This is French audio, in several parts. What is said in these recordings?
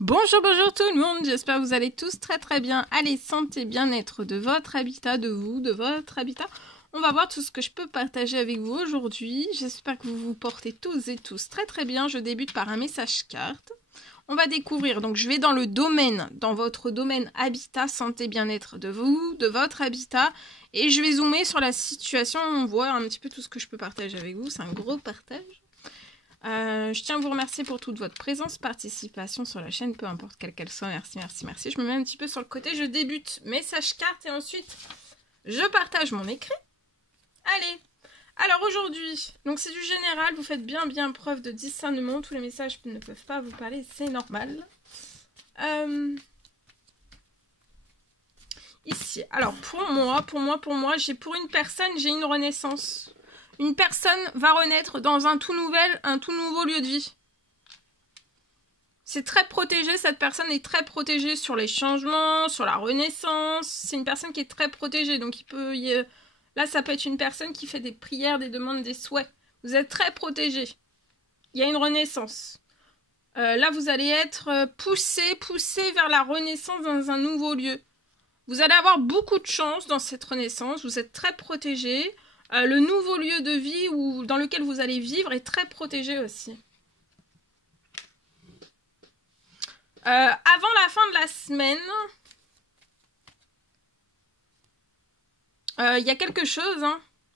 Bonjour, bonjour tout le monde, j'espère que vous allez tous très bien. Allez, santé, bien-être de votre habitat, de vous, de votre habitat. On va voir tout ce que je peux partager avec vous aujourd'hui. J'espère que vous vous portez tous et tous très bien. Je débute par un message carte. On va découvrir, donc je vais dans le domaine, dans votre domaine habitat, santé, bien-être de vous, de votre habitat. Et je vais zoomer sur la situation, on voit un petit peu tout ce que je peux partager avec vous. C'est un gros partage. Je tiens à vous remercier pour toute votre présence, participation sur la chaîne, peu importe quelle qu'elle soit. Merci. Je me mets un petit peu sur le côté. Je débute message carte et ensuite je partage mon écrit. Allez. Alors aujourd'hui, donc c'est du général. Vous faites bien preuve de discernement. Tous les messages ne peuvent pas vous parler, c'est normal. Ici. Alors pour moi, pour une personne, j'ai une renaissance. Une personne va renaître dans un tout nouveau lieu de vie. C'est très protégé, cette personne est très protégée sur les changements, sur la renaissance. C'est une personne qui est très protégée, donc là ça peut être une personne qui fait des prières, des demandes, des souhaits. Vous êtes très protégé. Il y a une renaissance. Là vous allez être poussé vers la renaissance dans un nouveau lieu. Vous allez avoir beaucoup de chance dans cette renaissance, vous êtes très protégé. Le nouveau lieu de vie dans lequel vous allez vivre est très protégé aussi. Avant la fin de la semaine, il y a quelque chose.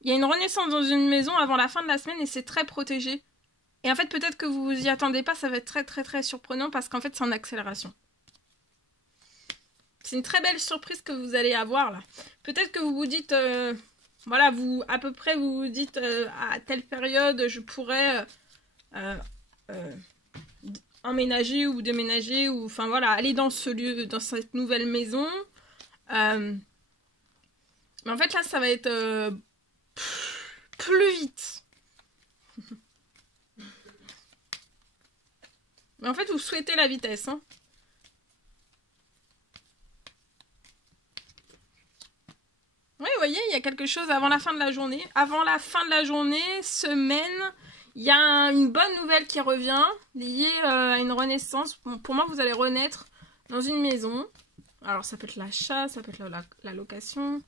Il y a une renaissance dans une maison avant la fin de la semaine et c'est très protégé. Et en fait, peut-être que vous vous y attendez pas, ça va être très surprenant parce qu'en fait, c'est en accélération. C'est une très belle surprise que vous allez avoir là. Peut-être que vous vous dites... voilà, à peu près, vous vous dites à telle période, je pourrais emménager ou déménager, ou enfin voilà, aller dans ce lieu, dans cette nouvelle maison. Mais en fait, là, ça va être plus vite. Mais en fait, vous souhaitez la vitesse, hein. Oui, vous voyez, il y a quelque chose avant la fin de la journée. Avant la fin de la journée, semaine, il y a une bonne nouvelle qui revient, liée à une renaissance. Bon, pour moi, vous allez renaître dans une maison. Alors, ça peut être l'achat, ça peut être la location,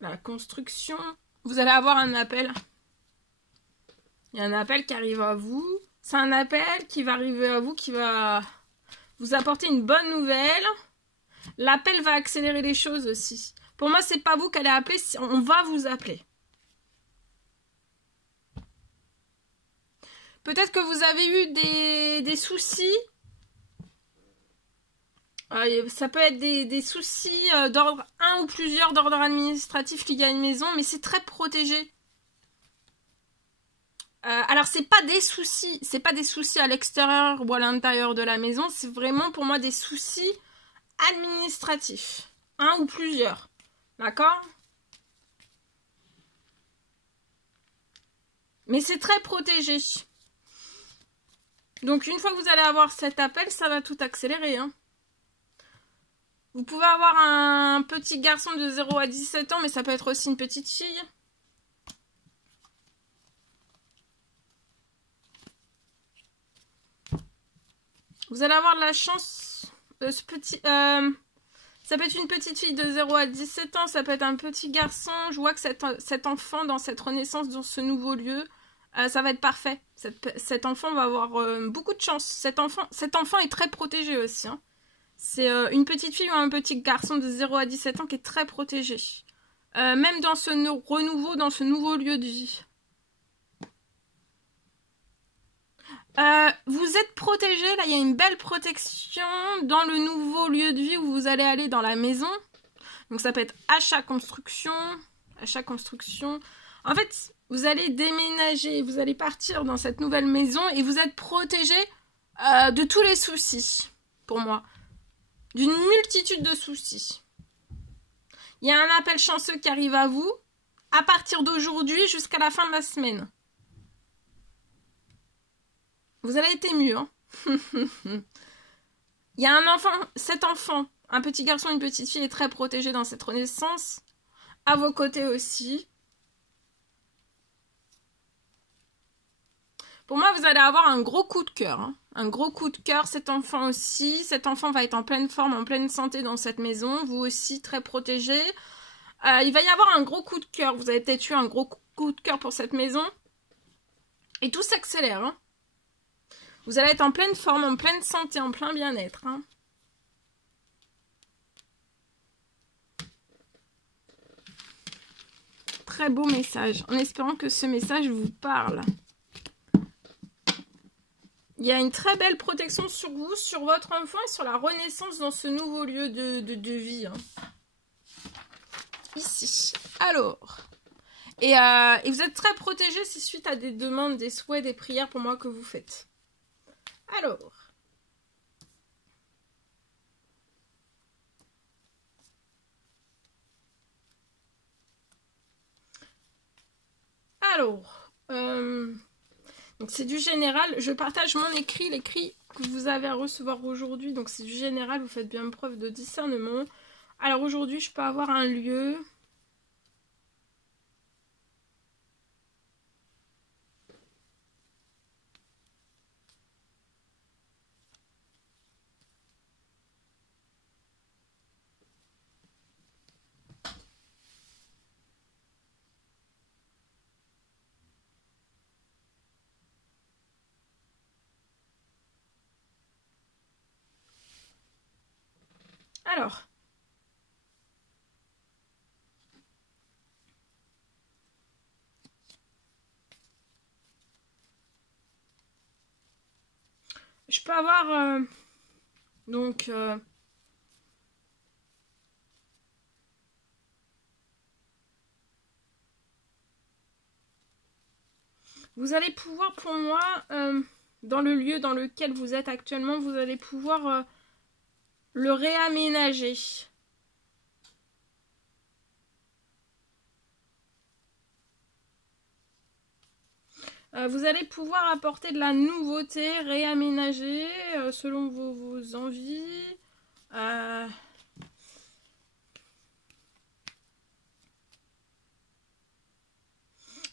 la construction. Vous allez avoir un appel. Il y a un appel qui arrive à vous. C'est un appel qui va arriver à vous, qui va vous apporter une bonne nouvelle. L'appel va accélérer les choses aussi. Pour moi, c'est pas vous qui allez appeler, on va vous appeler. Peut-être que vous avez eu des soucis. Ça peut être des soucis d'ordre, un ou plusieurs d'ordre administratif liés à une maison, mais c'est très protégé. Alors, c'est pas des soucis à l'extérieur ou à l'intérieur de la maison, c'est vraiment pour moi des soucis administratifs. Un ou plusieurs. D'accord? Mais c'est très protégé. Donc une fois que vous allez avoir cet appel, ça va tout accélérer. Hein. Vous pouvez avoir un petit garçon de 0 à 17 ans, mais ça peut être aussi une petite fille. Vous allez avoir de la chance. Ça peut être une petite fille de 0 à 17 ans, ça peut être un petit garçon. Je vois que cet enfant, dans cette renaissance, dans ce nouveau lieu, ça va être parfait. Cet enfant va avoir beaucoup de chance. Cet enfant est très protégé aussi. Hein. C'est une petite fille ou un petit garçon de 0 à 17 ans qui est très protégé. Même dans ce renouveau, dans ce nouveau lieu de vie. Vous êtes protégé, là il y a une belle protection dans le nouveau lieu de vie où vous allez aller dans la maison. Donc ça peut être achat, construction. En fait, vous allez déménager, vous allez partir dans cette nouvelle maison et vous êtes protégé de tous les soucis, pour moi. D'une multitude de soucis. Il y a un appel chanceux qui arrive à vous à partir d'aujourd'hui jusqu'à la fin de la semaine. Vous allez être ému, hein. Il y a un enfant, cet enfant, un petit garçon, une petite fille est très protégé dans cette renaissance. À vos côtés aussi. Pour moi, vous allez avoir un gros coup de cœur. Hein. Un gros coup de cœur, cet enfant aussi. Cet enfant va être en pleine forme, en pleine santé dans cette maison. Vous aussi, très protégé. Il va y avoir un gros coup de cœur. Vous avez peut-être eu un gros coup de cœur pour cette maison. Et tout s'accélère. Hein. Vous allez être en pleine forme, en pleine santé, en plein bien-être. Hein. Très beau message. En espérant que ce message vous parle. Il y a une très belle protection sur vous, sur votre enfant et sur la renaissance dans ce nouveau lieu de vie. Hein. Ici. Alors. Et vous êtes très protégé, c'est suite à des demandes, des souhaits, des prières pour moi que vous faites. Alors. Donc c'est du général. Je partage mon écrit, l'écrit que vous avez à recevoir aujourd'hui. Donc c'est du général, vous faites bien preuve de discernement. Alors aujourd'hui, je peux avoir un lieu. Alors. Je peux avoir vous allez pouvoir pour moi dans le lieu dans lequel vous êtes actuellement, vous allez pouvoir le réaménager. Vous allez pouvoir apporter de la nouveauté, réaménager selon vos envies.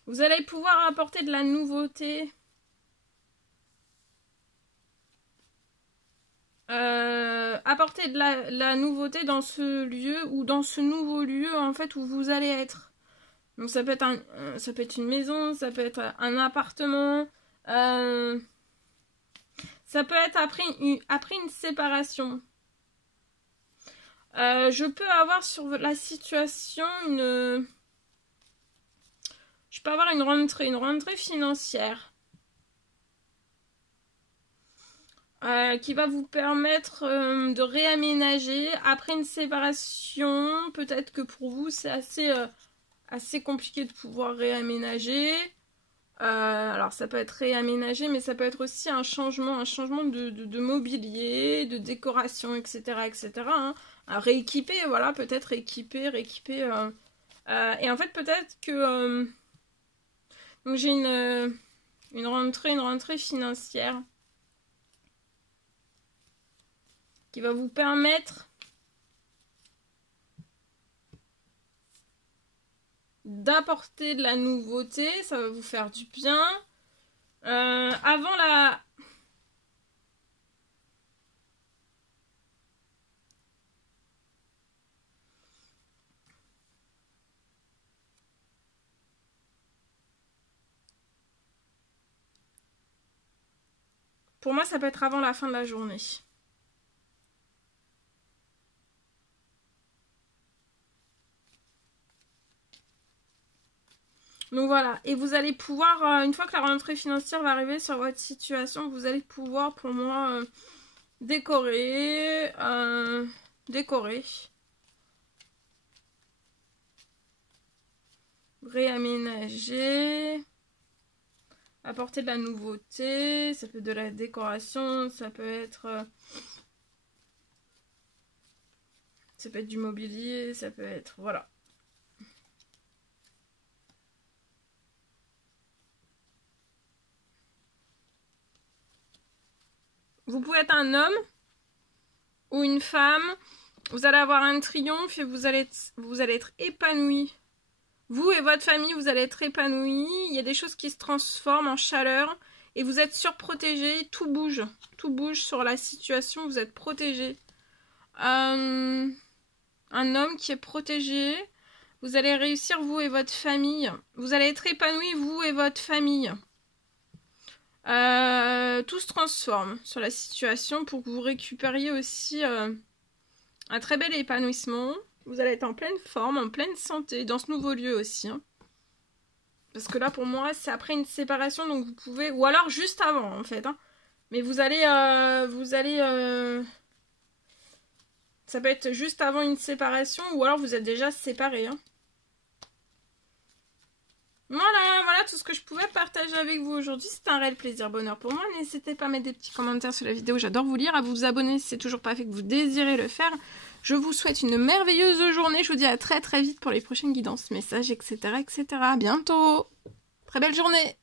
Vous allez pouvoir apporter de la nouveauté. Apporter de la nouveauté dans ce lieu ou dans ce nouveau lieu en fait où vous allez être. Donc ça peut être une maison, ça peut être un appartement, ça peut être après une séparation. Je peux avoir sur la situation je peux avoir une rentrée financière qui va vous permettre de réaménager après une séparation. Peut-être que pour vous c'est assez compliqué de pouvoir réaménager. Alors ça peut être réaménagé, mais ça peut être aussi un changement de mobilier, de décoration, etc. etc. Hein. Rééquiper, voilà, peut-être rééquiper. Et en fait, peut-être que donc j'ai une rentrée financière qui va vous permettre d'apporter de la nouveauté, ça va vous faire du bien. Avant la... Pour moi, ça peut être avant la fin de la journée. Donc voilà, et vous allez pouvoir, une fois que la rentrée financière va arriver sur votre situation, vous allez pouvoir, pour moi, décorer, réaménager, apporter de la nouveauté, ça peut être de la décoration, ça peut être du mobilier, ça peut être, voilà. Vous pouvez être un homme ou une femme, vous allez avoir un triomphe et vous allez être épanoui. Vous et votre famille, vous allez être épanouis. Il y a des choses qui se transforment en chaleur Et vous êtes surprotégé, tout bouge sur la situation, vous êtes protégé. Un homme qui est protégé, vous allez réussir vous et votre famille. Vous allez être épanoui vous et votre famille. Tout se transforme sur la situation pour que vous récupériez aussi un très bel épanouissement. Vous allez être en pleine forme, en pleine santé, dans ce nouveau lieu aussi. Hein. Parce que là, pour moi, c'est après une séparation, donc vous pouvez... Ou alors juste avant, en fait. Hein. Mais vous allez... Ça peut être juste avant une séparation, ou alors vous êtes déjà séparés. Hein. Voilà tout ce que je pouvais partager avec vous aujourd'hui. C'était un réel plaisir, bonheur pour moi. N'hésitez pas à mettre des petits commentaires sur la vidéo, j'adore vous lire. À vous abonner si c'est toujours pas fait que vous désirez le faire. Je vous souhaite une merveilleuse journée. Je vous dis à très très vite pour les prochaines guidances, messages, etc. etc. À bientôt. Très belle journée.